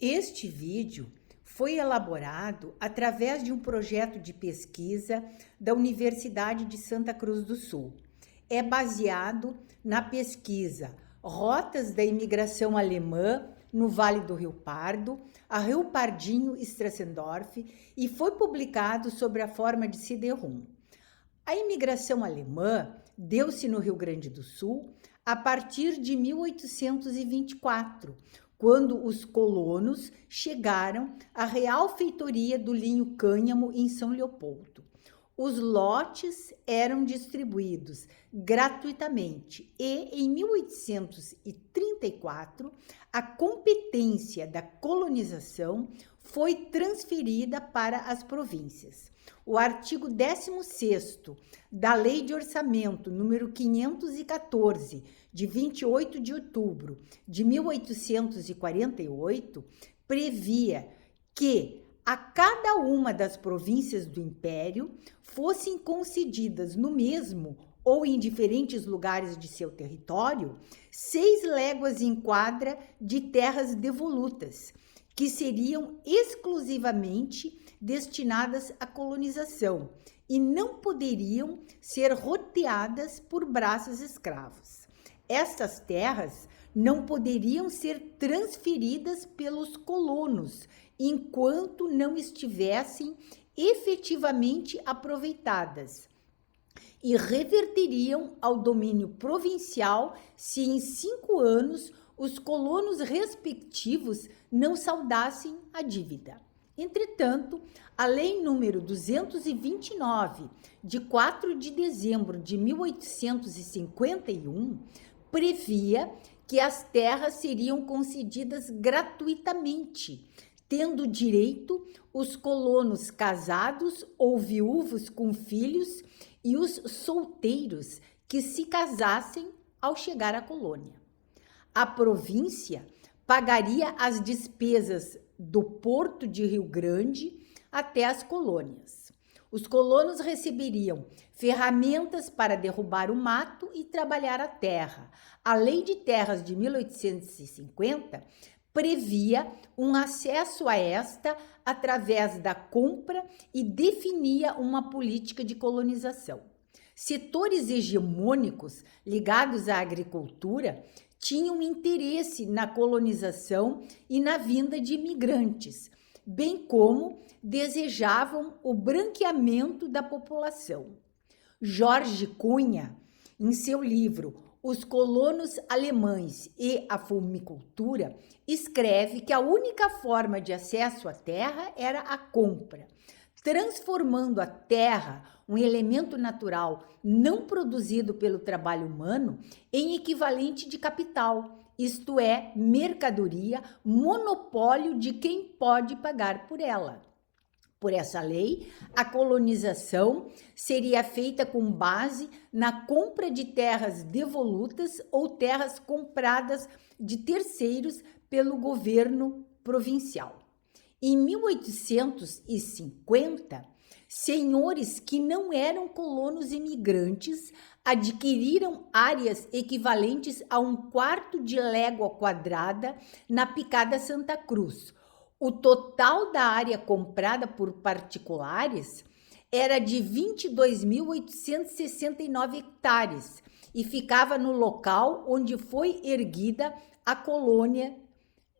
Este vídeo foi elaborado através de um projeto de pesquisa da Universidade de Santa Cruz do Sul. É baseado na pesquisa Rotas da Imigração Alemã no Vale do Rio Pardo, a Rio Pardinho-Strassendorf, e foi publicado sobre a forma de CD-ROM. A imigração alemã deu-se no Rio Grande do Sul a partir de 1824, quando os colonos chegaram à Real Feitoria do Linho Cânhamo em São Leopoldo. Os lotes eram distribuídos gratuitamente e, em 1834, a competência da colonização foi transferida para as províncias. O artigo 16º da Lei de Orçamento número 514, de 28 de outubro de 1848, previa que a cada uma das províncias do Império fossem concedidas no mesmo ou em diferentes lugares de seu território 6 léguas em quadra de terras devolutas, que seriam exclusivamente destinadas à colonização e não poderiam ser roteadas por braços escravos. Estas terras não poderiam ser transferidas pelos colonos enquanto não estivessem efetivamente aproveitadas e reverteriam ao domínio provincial se em 5 anos os colonos respectivos não saldassem a dívida. Entretanto, a Lei número 229, de 4 de dezembro de 1851, previa que as terras seriam concedidas gratuitamente, tendo direito os colonos casados ou viúvos com filhos e os solteiros que se casassem ao chegar à colônia. A província pagaria as despesas do Porto de Rio Grande até as colônias. Os colonos receberiam ferramentas para derrubar o mato e trabalhar a terra. A Lei de Terras de 1850 previa um acesso a esta através da compra e definia uma política de colonização. Setores hegemônicos ligados à agricultura tinham interesse na colonização e na vinda de imigrantes, bem como desejavam o branqueamento da população. Jorge Cunha, em seu livro Os Colonos Alemães e a Fumicultura, escreve que a única forma de acesso à terra era a compra, transformando a terra, um elemento natural não produzido pelo trabalho humano, em equivalente de capital, isto é, mercadoria, monopólio de quem pode pagar por ela. Por essa lei, a colonização seria feita com base na compra de terras devolutas ou terras compradas de terceiros pelo governo provincial. Em 1850, senhores que não eram colonos imigrantes adquiriram áreas equivalentes a 1/4 de légua quadrada na Picada Santa Cruz. O total da área comprada por particulares era de 22.869 hectares e ficava no local onde foi erguida a colônia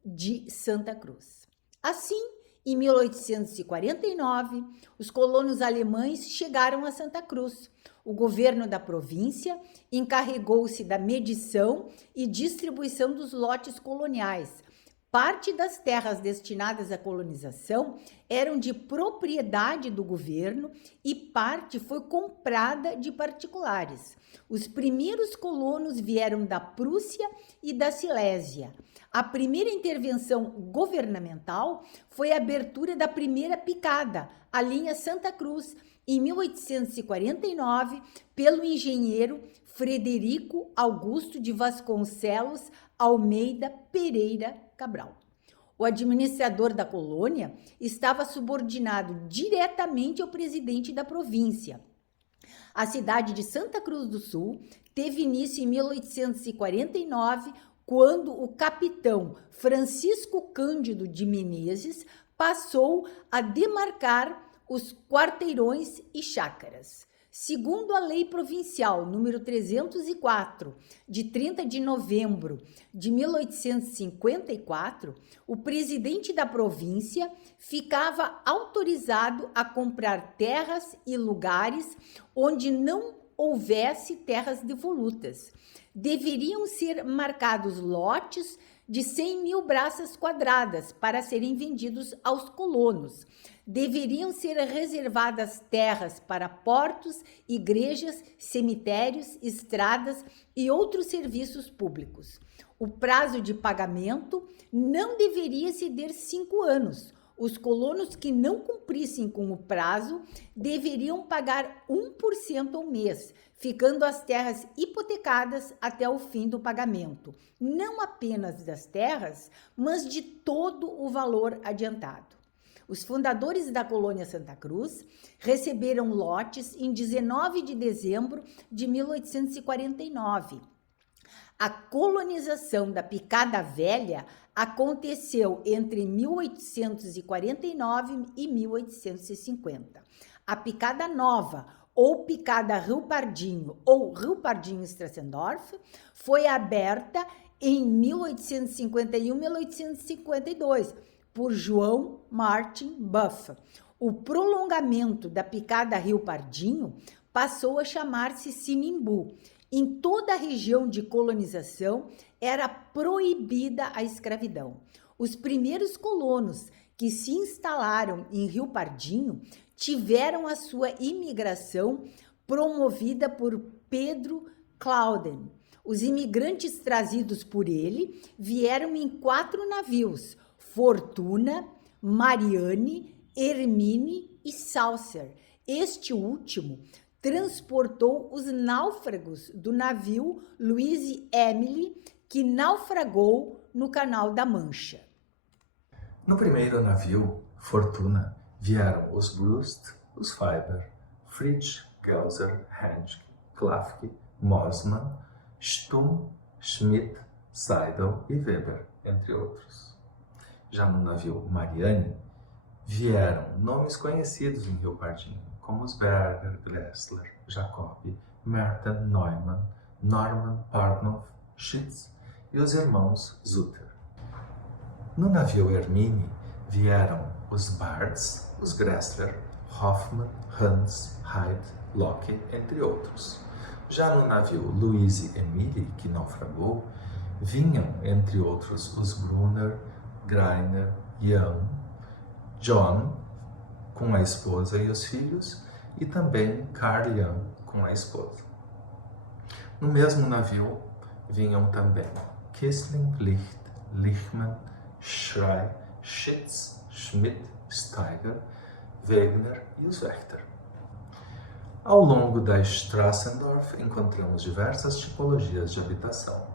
de Santa Cruz. Assim, em 1849, os colonos alemães chegaram a Santa Cruz. O governo da província encarregou-se da medição e distribuição dos lotes coloniais. Parte das terras destinadas à colonização eram de propriedade do governo e parte foi comprada de particulares. Os primeiros colonos vieram da Prússia e da Silésia. A primeira intervenção governamental foi a abertura da primeira picada, a linha Santa Cruz, em 1849, pelo engenheiro Frederico Augusto de Vasconcelos Almeida Pereira Cabral. O administrador da colônia estava subordinado diretamente ao presidente da província. A cidade de Santa Cruz do Sul teve início em 1849 quando o capitão Francisco Cândido de Menezes passou a demarcar os quarteirões e chácaras. Segundo a Lei Provincial número 304, de 30 de novembro de 1854, o presidente da província ficava autorizado a comprar terras e lugares onde não houvesse terras devolutas. Deveriam ser marcados lotes de 100 mil braças quadradas para serem vendidos aos colonos. Deveriam ser reservadas terras para portos, igrejas, cemitérios, estradas e outros serviços públicos. O prazo de pagamento não deveria exceder 5 anos. Os colonos que não cumprissem com o prazo deveriam pagar 1% ao mês, ficando as terras hipotecadas até o fim do pagamento, não apenas das terras, mas de todo o valor adiantado. Os fundadores da colônia Santa Cruz receberam lotes em 19 de dezembro de 1849. A colonização da Picada Velha aconteceu entre 1849 e 1850. A Picada Nova, ou Picada Rio Pardinho, ou Rio Pardinho-Strassendorf, foi aberta em 1851 e 1852, por João Martin Buff. O prolongamento da Picada Rio Pardinho passou a chamar-se Sinimbu. Em toda a região de colonização era proibida a escravidão. Os primeiros colonos que se instalaram em Rio Pardinho tiveram a sua imigração promovida por Pedro Clauden. Os imigrantes trazidos por ele vieram em 4 navios: Fortuna, Mariane, Hermine e Saucer. Este último transportou os náufragos do navio Louise Emily, que naufragou no Canal da Mancha. No primeiro navio, Fortuna, vieram os Brust, os Fiber, Fritsch, Gelser, Henschke, Klafke, Mosman, Stumm, Schmidt, Seidel e Weber, entre outros. Já no navio Mariane, vieram nomes conhecidos em Rio Pardinho, como os Berger, Glessler, Jacobi, Merten, Neumann, Norman, Parnov, Schütz e os irmãos Zutter. No navio Hermine, vieram os Bards, os Gressler, Hoffmann, Hans, Hyde, Locke, entre outros. Já no navio Louise Emily, que naufragou, vinham, entre outros, os Brunner, Greiner, Young, John, com a esposa e os filhos, e também Carl Young, com a esposa. No mesmo navio vinham também Kissling, Licht, Lichtmann, Schrey, Schitz, Schmidt, Steiger, Wegener e os Wächter. Ao longo da Strassendorf encontramos diversas tipologias de habitação: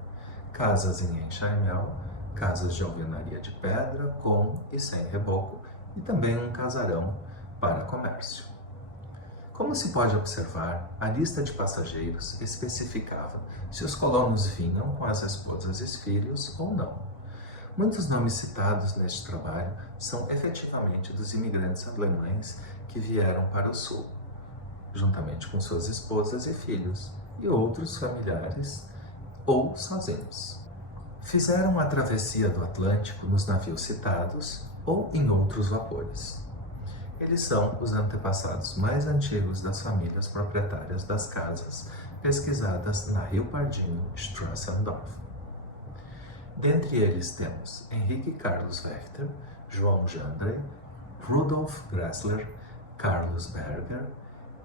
casas em enxaimel, casas de alvenaria de pedra, com e sem reboco, e também um casarão para comércio. Como se pode observar, a lista de passageiros especificava se os colonos vinham com as esposas e filhos ou não. Muitos nomes citados neste trabalho são efetivamente dos imigrantes alemães que vieram para o sul, juntamente com suas esposas e filhos, e outros familiares ou sozinhos. Fizeram a travessia do Atlântico nos navios citados ou em outros vapores. Eles são os antepassados mais antigos das famílias proprietárias das casas pesquisadas na Rio Pardinho, Strassendorf. Dentre eles temos Henrique Carlos Wächter, João Jandrey, Rudolf Gressler, Carlos Berger,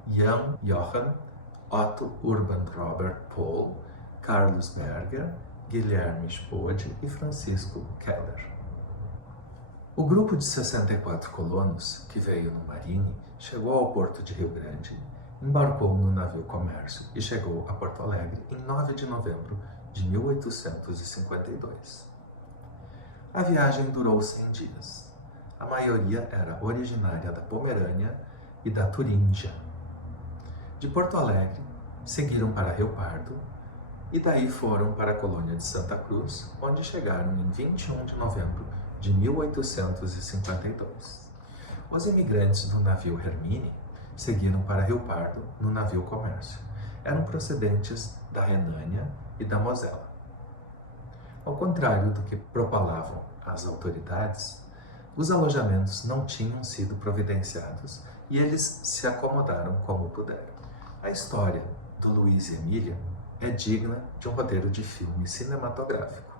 Jan Johann, Otto Urban Robert Pohl, Carlos Berger, Guilherme Spode e Francisco Keller. O grupo de 64 colonos que veio no Marine chegou ao porto de Rio Grande, embarcou no navio Comércio e chegou a Porto Alegre em 9 de novembro de 1852. A viagem durou 100 dias. A maioria era originária da Pomerânia e da Turíngia. De Porto Alegre, seguiram para Rio Pardo, e daí foram para a colônia de Santa Cruz, onde chegaram em 21 de novembro de 1852. Os imigrantes do navio Hermine seguiram para Rio Pardo no navio Comércio. Eram procedentes da Renânia e da Mosela. Ao contrário do que propalavam as autoridades, os alojamentos não tinham sido providenciados e eles se acomodaram como puderam. A história do Luiz e Emília é digna de um roteiro de filme cinematográfico.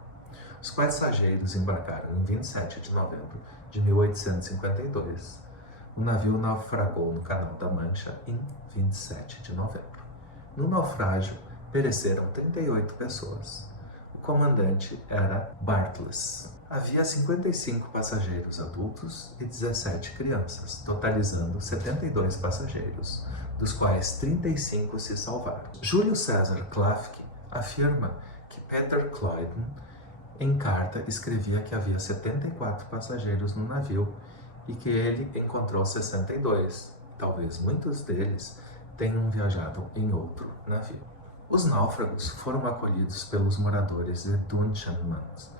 Os passageiros embarcaram em 27 de novembro de 1852. O navio naufragou no Canal da Mancha em 27 de novembro. No naufrágio, pereceram 38 pessoas. O comandante era Bartles. Havia 55 passageiros adultos e 17 crianças, totalizando 72 passageiros, dos quais 35 se salvaram. Júlio César Klafki afirma que Peter Cloyden, em carta, escrevia que havia 74 passageiros no navio e que ele encontrou 62. Talvez muitos deles tenham viajado em outro navio. Os náufragos foram acolhidos pelos moradores de Dunshannmans,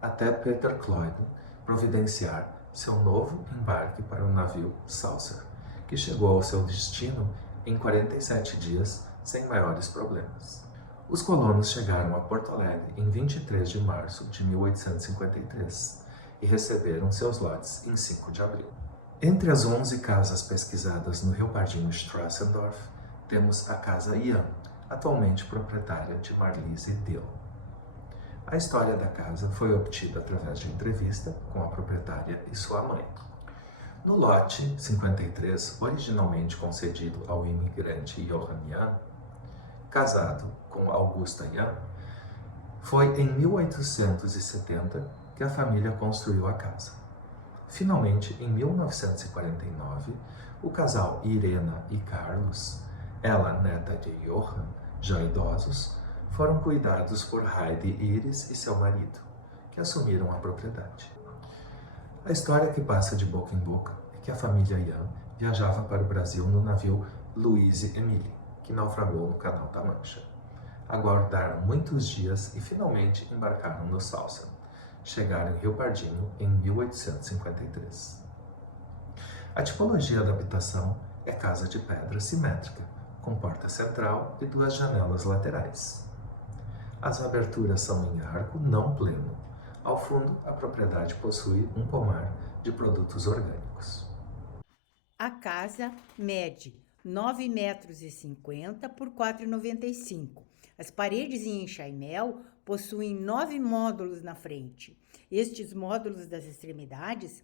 até Peter Cloyden providenciar seu novo embarque para o navio Saucer, que chegou ao seu destino em 47 dias sem maiores problemas. Os colonos chegaram a Porto Alegre em 23 de março de 1853 e receberam seus lotes em 5 de abril. Entre as 11 casas pesquisadas no Rio Pardinho Strassendorf, temos a Casa Ian, atualmente proprietária de Marlise Dill. A história da casa foi obtida através de entrevista com a proprietária e sua mãe. No lote 53, originalmente concedido ao imigrante Johann Ian, casado com Augusta Ian, foi em 1870 que a família construiu a casa. Finalmente, em 1949, o casal Irena e Carlos, ela neta de Johann, já idosos, foram cuidados por Heidi Iris e seu marido, que assumiram a propriedade. A história que passa de boca em boca é que a família Ian viajava para o Brasil no navio Louise Emily, que naufragou no Canal da Mancha. Aguardaram muitos dias e finalmente embarcaram no Saucer. Chegaram em Rio Pardinho em 1853. A tipologia da habitação é casa de pedra simétrica, com porta central e 2 janelas laterais. As aberturas são em arco não pleno. Ao fundo, a propriedade possui um pomar de produtos orgânicos. A casa mede 9,50 metros por 4,95 metros. As paredes em enxaimel possuem 9 módulos na frente. Estes módulos das extremidades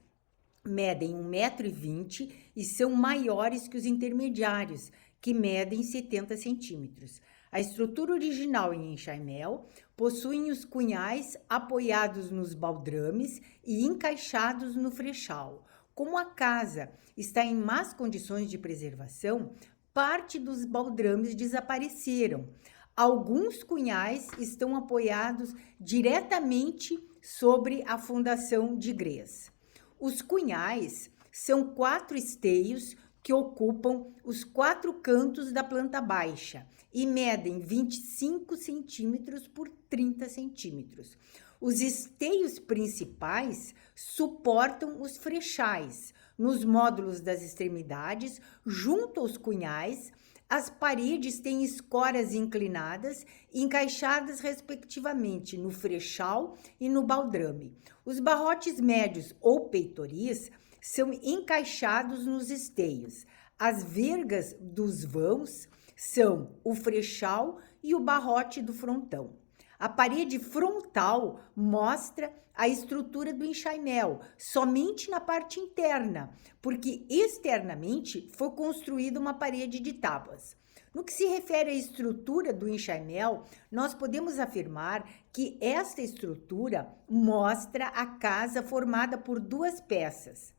medem 1,20 m e são maiores que os intermediários, que medem 70 centímetros. A estrutura original em enxaimel possui os cunhais apoiados nos baldrames e encaixados no frechal. Como a casa está em más condições de preservação, parte dos baldrames desapareceram. Alguns cunhais estão apoiados diretamente sobre a fundação de grés. Os cunhais são 4 esteios que ocupam os 4 cantos da planta baixa e medem 25 centímetros por 30 centímetros. Os esteios principais suportam os frechais. Nos módulos das extremidades, junto aos cunhais, as paredes têm escoras inclinadas e encaixadas respectivamente no frechal e no baldrame. Os barrotes médios ou peitoris são encaixados nos esteios. As vergas dos vãos são o frechal e o barrote do frontão. A parede frontal mostra a estrutura do enxaimel, somente na parte interna, porque externamente foi construída uma parede de tábuas. No que se refere à estrutura do enxaimel, nós podemos afirmar que esta estrutura mostra a casa formada por 2 peças.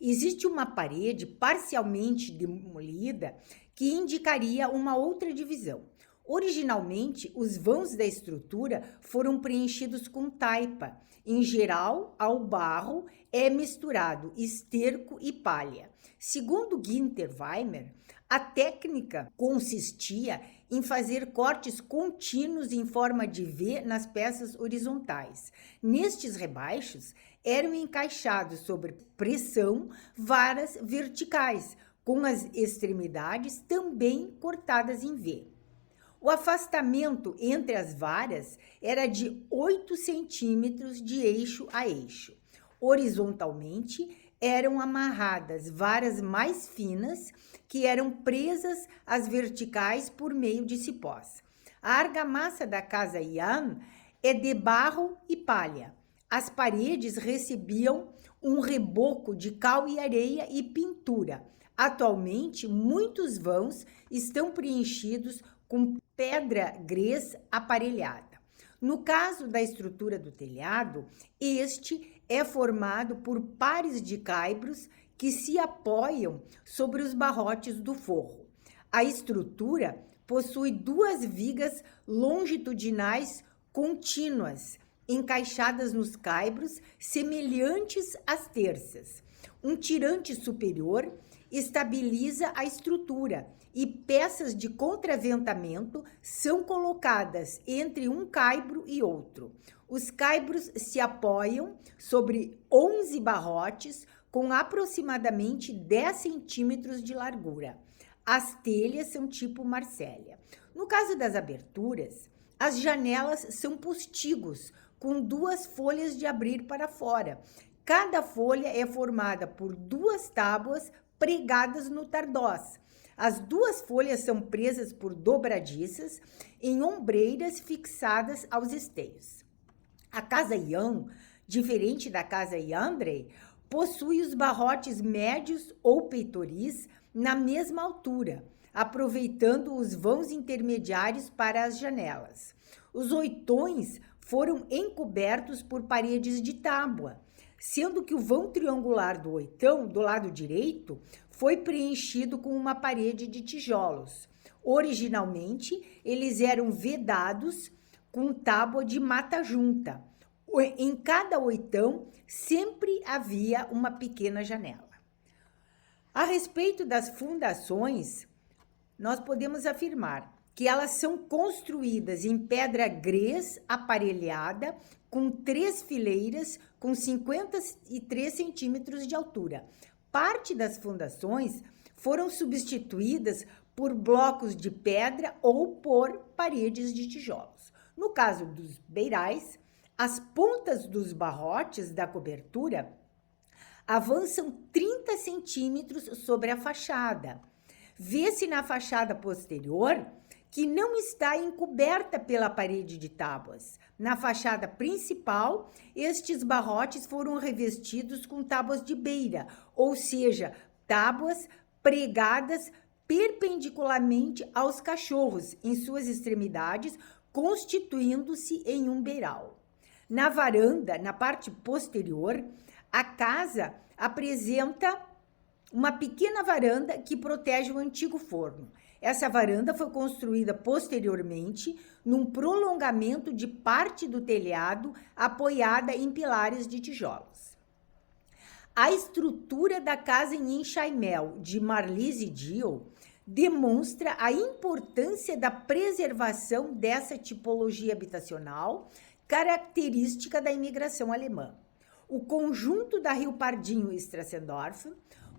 Existe uma parede parcialmente demolida que indicaria uma outra divisão. Originalmente, os vãos da estrutura foram preenchidos com taipa. Em geral, ao barro é misturado esterco e palha. Segundo Günther Weimer, a técnica consistia em fazer cortes contínuos em forma de V nas peças horizontais. Nestes rebaixos, eram encaixados sob pressão varas verticais, com as extremidades também cortadas em V. O afastamento entre as varas era de 8 centímetros de eixo a eixo. Horizontalmente, eram amarradas varas mais finas que eram presas às verticais por meio de cipós. A argamassa da casa Yan é de barro e palha. As paredes recebiam um reboco de cal e areia e pintura. Atualmente, muitos vãos estão preenchidos com pedra grés aparelhada. No caso da estrutura do telhado, este é formado por pares de caibros que se apoiam sobre os barrotes do forro. A estrutura possui 2 vigas longitudinais contínuas, encaixadas nos caibros, semelhantes às terças. Um tirante superior estabiliza a estrutura e peças de contraventamento são colocadas entre um caibro e outro. Os caibros se apoiam sobre 11 barrotes com aproximadamente 10 centímetros de largura. As telhas são tipo Marsella. No caso das aberturas, as janelas são postigos, com 2 folhas de abrir para fora. Cada folha é formada por 2 tábuas pregadas no tardós. As 2 folhas são presas por dobradiças em ombreiras fixadas aos esteios. A casa Yan, diferente da casa Yandrei, possui os barrotes médios ou peitoris na mesma altura, aproveitando os vãos intermediários para as janelas. Os oitões foram encobertos por paredes de tábua, sendo que o vão triangular do oitão, do lado direito, foi preenchido com uma parede de tijolos. Originalmente, eles eram vedados com tábua de mata junta. Em cada oitão, sempre havia uma pequena janela. A respeito das fundações, nós podemos afirmar que elas são construídas em pedra grés aparelhada com 3 fileiras com 53 centímetros de altura. Parte das fundações foram substituídas por blocos de pedra ou por paredes de tijolos. No caso dos beirais, as pontas dos barrotes da cobertura avançam 30 centímetros sobre a fachada. Vê-se na fachada posterior que não está encoberta pela parede de tábuas. Na fachada principal, estes barrotes foram revestidos com tábuas de beira, ou seja, tábuas pregadas perpendicularmente aos cachorros em suas extremidades, constituindo-se em um beiral. Na varanda, na parte posterior, a casa apresenta uma pequena varanda que protege o antigo forno. Essa varanda foi construída posteriormente num prolongamento de parte do telhado apoiada em pilares de tijolos. A estrutura da casa em enxaimel de Marlise Diel demonstra a importância da preservação dessa tipologia habitacional, característica da imigração alemã. O conjunto da Rio Pardinho e Strassendorf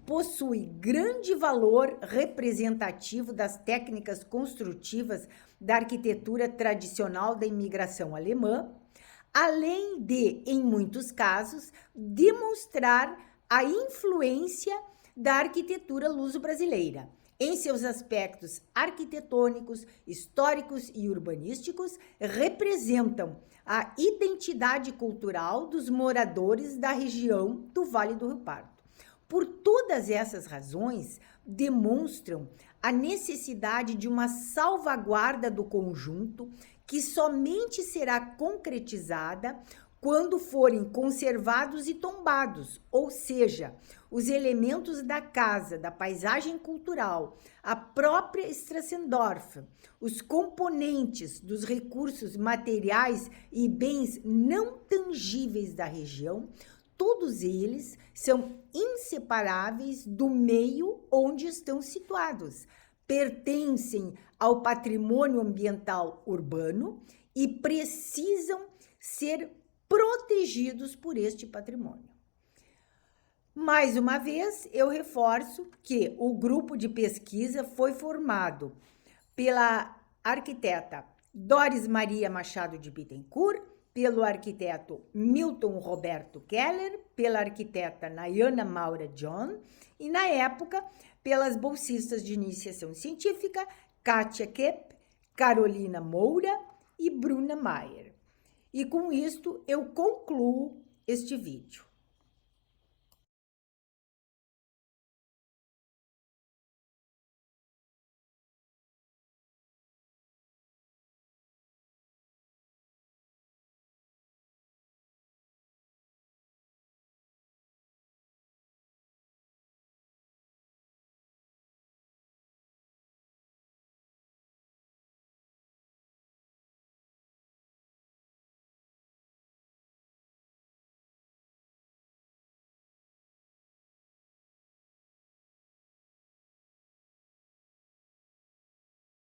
possui grande valor representativo das técnicas construtivas da arquitetura tradicional da imigração alemã, além de, em muitos casos, demonstrar a influência da arquitetura luso-brasileira. Em seus aspectos arquitetônicos, históricos e urbanísticos, representam a identidade cultural dos moradores da região do Vale do Rio Pardo. Por todas essas razões, demonstram a necessidade de uma salvaguarda do conjunto que somente será concretizada quando forem conservados e tombados, ou seja, os elementos da casa, da paisagem cultural, a própria Strassendorf, os componentes dos recursos materiais e bens não tangíveis da região, todos eles são inseparáveis do meio onde estão situados, pertencem ao patrimônio ambiental urbano e precisam ser protegidos por este patrimônio. Mais uma vez, eu reforço que o grupo de pesquisa foi formado pela arquiteta Doris Maria Machado de Bittencourt, pelo arquiteto Milton Roberto Keller, pela arquiteta Nayana Maura John e, na época, pelas bolsistas de iniciação científica Kátia Kopp, Carolina Moura e Bruna Maier. E com isto eu concluo este vídeo.